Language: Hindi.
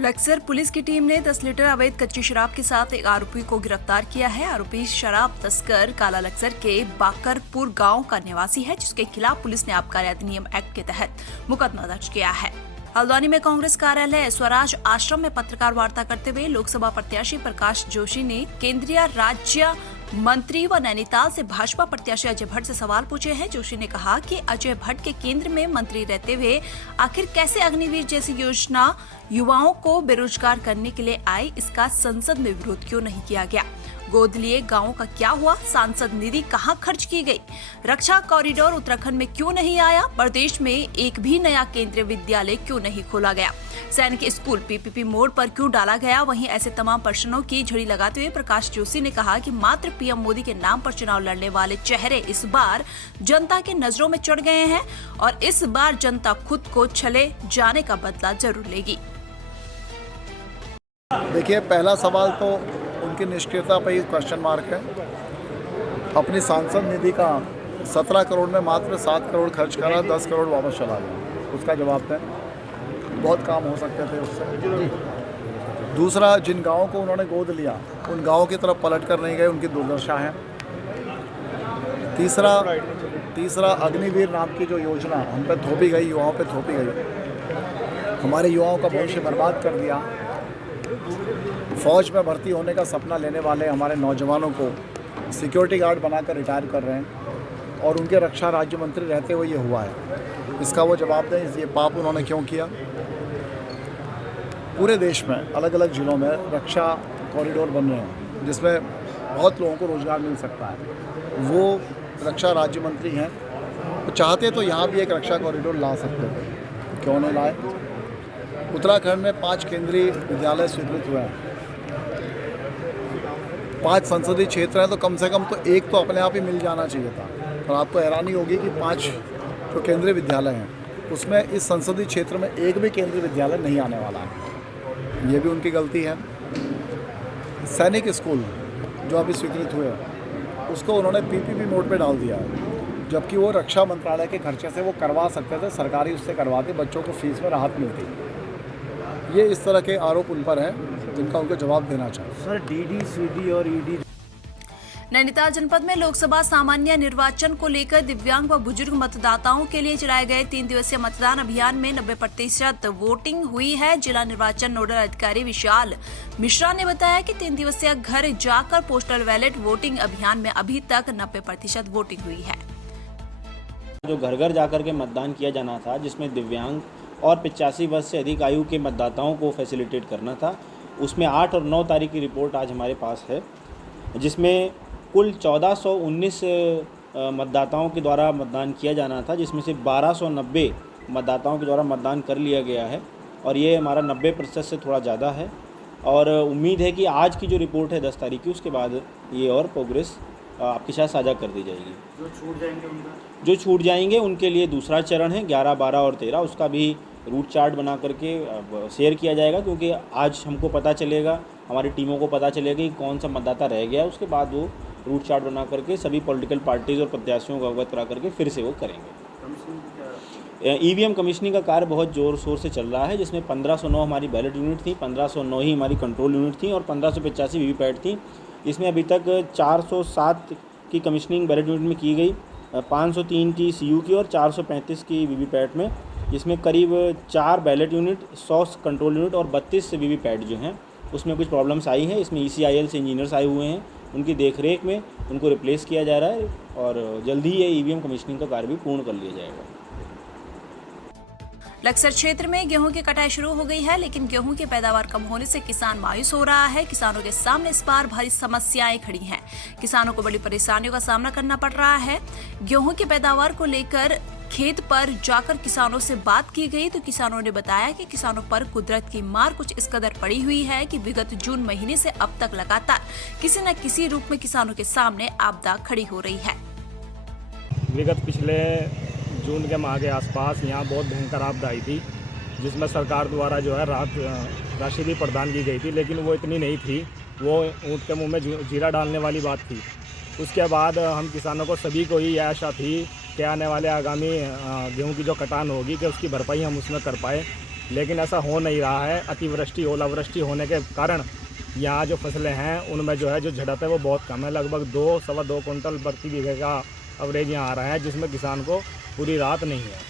लक्सर पुलिस की टीम ने 10 लीटर अवैध कच्ची शराब के साथ एक आरोपी को गिरफ्तार किया है। आरोपी शराब तस्कर काला लक्सर के बाकरपुर गांव का निवासी है, जिसके खिलाफ पुलिस ने आबकारी अधिनियम एक्ट के तहत मुकदमा दर्ज किया है। हल्द्वानी में कांग्रेस कार्यालय स्वराज आश्रम में पत्रकार वार्ता करते हुए लोकसभा प्रत्याशी प्रकाश जोशी ने केंद्रीय राज्य मंत्री व नैनीताल से भाजपा प्रत्याशी अजय भट्ट से सवाल पूछे हैं। जोशी ने कहा कि अजय भट्ट के केंद्र में मंत्री रहते हुए आखिर कैसे अग्निवीर जैसी योजना युवाओं को बेरोजगार करने के लिए आई, इसका संसद में विरोध क्यों नहीं किया गया? गोद लिए गांवों का क्या हुआ? सांसद निधि कहां खर्च की गई? रक्षा कॉरिडोर उत्तराखंड में क्यों नहीं आया? प्रदेश में एक भी नया केंद्रीय विद्यालय क्यों नहीं खोला गया? सैनिक स्कूल पीपीपी मोड पर क्यों डाला गया? वहीं ऐसे तमाम प्रश्नों की झड़ी लगाते हुए प्रकाश जोशी ने कहा कि मात्र पीएम मोदी के नाम पर चुनाव लड़ने वाले चेहरे इस बार जनता की नजरों में चढ़ गए हैं और इस बार जनता खुद को छले जाने का बदला जरूर लेगी। देखिए, पहला सवाल तो उनकी निष्क्रियता पर ही क्वेश्चन मार्क है। अपनी सांसद निधि का 17 करोड़ में मात्र 7 करोड़ खर्च करा, 10 करोड़ वापस चला गया। उसका जवाब दें, बहुत काम हो सकते थे उससे। दूसरा, जिन गाँवों को उन्होंने गोद लिया उन गाँवों की तरफ पलट कर नहीं गए, उनकी दुर्दशा है। तीसरा अग्निवीर नाम की जो योजना हम पे थोपी गई, युवाओं पे थोपी गई, हमारे युवाओं का भविष्य बर्बाद कर दिया। फौज में भर्ती होने का सपना लेने वाले हमारे नौजवानों को सिक्योरिटी गार्ड बनाकर रिटायर कर रहे हैं और उनके रक्षा राज्य मंत्री रहते हुए ये हुआ है। इसका वो जवाब दें, ये पाप उन्होंने क्यों किया? पूरे देश में अलग अलग जिलों में रक्षा कॉरिडोर बन रहे हैं जिसमें बहुत लोगों को रोजगार मिल सकता है। वो रक्षा राज्य मंत्री हैं, वो चाहते तो यहाँ भी एक रक्षा कॉरिडोर ला सकते थे, क्यों नहीं लाए? उत्तराखंड में 5 केंद्रीय विद्यालय स्वीकृत हुए हैं, 5 संसदीय क्षेत्र हैं, तो कम से कम तो एक तो अपने आप ही मिल जाना चाहिए था। और आपको हैरानी होगी कि 5 जो केंद्रीय विद्यालय हैं उसमें इस संसदीय क्षेत्र में एक भी केंद्रीय विद्यालय नहीं आने वाला है। ये भी उनकी गलती है। सैनिक स्कूल जो अभी स्वीकृत हुए उसको उन्होंने पीपीपी मोड पे डाल दिया है, जबकि वो रक्षा मंत्रालय के खर्चे से वो करवा सकते थे, सरकारी उससे करवाते, बच्चों को फीस में राहत मिलती। ये इस तरह के आरोप उन पर हैं जिनका उनको जवाब देना चाहिए। सर, डीडी, सीडी और ईडी। नैनीताल जनपद में लोकसभा सामान्य निर्वाचन को लेकर दिव्यांग व बुजुर्ग मतदाताओं के लिए चलाए गए 3 दिवसीय मतदान अभियान में 90% वोटिंग हुई है। जिला निर्वाचन नोडल अधिकारी विशाल मिश्रा ने बताया कि 3 दिवसीय घर जाकर पोस्टल बैलेट वोटिंग अभियान में अभी तक 90% वोटिंग हुई है। जो घर घर जाकर के मतदान किया जाना था, जिसमें दिव्यांग और 85 वर्ष से अधिक आयु के मतदाताओं को फैसिलिटेट करना था, उसमें 8 और 9 तारीख की रिपोर्ट आज हमारे पास है, जिसमें कुल 1419 मतदाताओं के द्वारा मतदान किया जाना था, जिसमें से 1290 मतदाताओं के द्वारा मतदान कर लिया गया है और ये हमारा 90% से थोड़ा ज़्यादा है। और उम्मीद है कि आज की जो रिपोर्ट है 10 तारीख की, उसके बाद ये और प्रोग्रेस आपके साथ साझा कर दी जाएगी। जो छूट जाएंगे उनके लिए दूसरा चरण है 11, 12 और 13, उसका भी रूट चार्ट बना करके शेयर किया जाएगा, क्योंकि आज हमको पता चलेगा, हमारी टीमों को पता चलेगा कि कौन सा मतदाता रह गया। उसके बाद वो रूट चार्ट बना करके सभी पॉलिटिकल पार्टीज़ और प्रत्याशियों को अवगत करा करके फिर से वो करेंगे। ईवीएम कमीशनिंग का कार्य बहुत ज़ोर शोर से चल रहा है, जिसमें 1509 हमारी बैलेट यूनिट थी, 1509 ही हमारी कंट्रोल यूनिट थी और 1585 वीवीपैट थी। इसमें अभी तक 407 की कमीशनिंग बैलेट यूनिट में की गई, 503 की सीयू की और 435 की वीवीपैट में, जिसमें करीब 4 बैलेट यूनिट, 100 कंट्रोल यूनिट और 32 वीवीपैट जो हैं उसमें कुछ प्रॉब्लम्स आई हैं। इसमें ECIL से इंजीनियर्स आए हुए हैं, उनकी देखरेख में उनको रिप्लेस किया जा रहा है और जल्दी ही ये ईवीएम कमीशनिंग का कार्य भी पूर्ण कर लिया जाएगा। लक्सर क्षेत्र में गेहूं की कटाई शुरू हो गई है, लेकिन गेहूं की पैदावार कम होने से किसान मायूस हो रहा है। किसानों के सामने इस बार भारी समस्याएं खड़ी हैं। किसानों को बड़ी परेशानियों का सामना करना पड़ रहा है। गेहूं की पैदावार को लेकर खेत पर जाकर किसानों से बात की गई तो किसानों ने बताया कि किसानों पर कुदरत की मार कुछ इस कदर पड़ी हुई है कि विगत जून महीने से अब तक लगातार किसी न किसी रूप में किसानों के सामने आपदा खड़ी हो रही है। विगत पिछले जून के माह के आसपास यहाँ बहुत भयंकर आपदा आई थी, जिसमें सरकार द्वारा जो है राहत राशि भी प्रदान की गई थी, लेकिन वो इतनी नहीं थी। वो ऊँट के मुंह में जीरा डालने वाली बात थी। उसके बाद हम किसानों को सभी को ही यह आशा थी कि आने वाले आगामी गेहूं की जो कटान होगी कि उसकी भरपाई हम उसमें कर पाए। लेकिन ऐसा हो नहीं रहा है। अतिवृष्टि ओलावृष्टि होने के कारण यहाँ जो फसलें हैं उनमें जो है जो झड़प है वो बहुत कम है। लगभग 2 सवा 2 कुंटल प्रति बीघे का एवरेज यहाँ आ रहा है, जिसमें किसान को पूरी राहत नहीं है।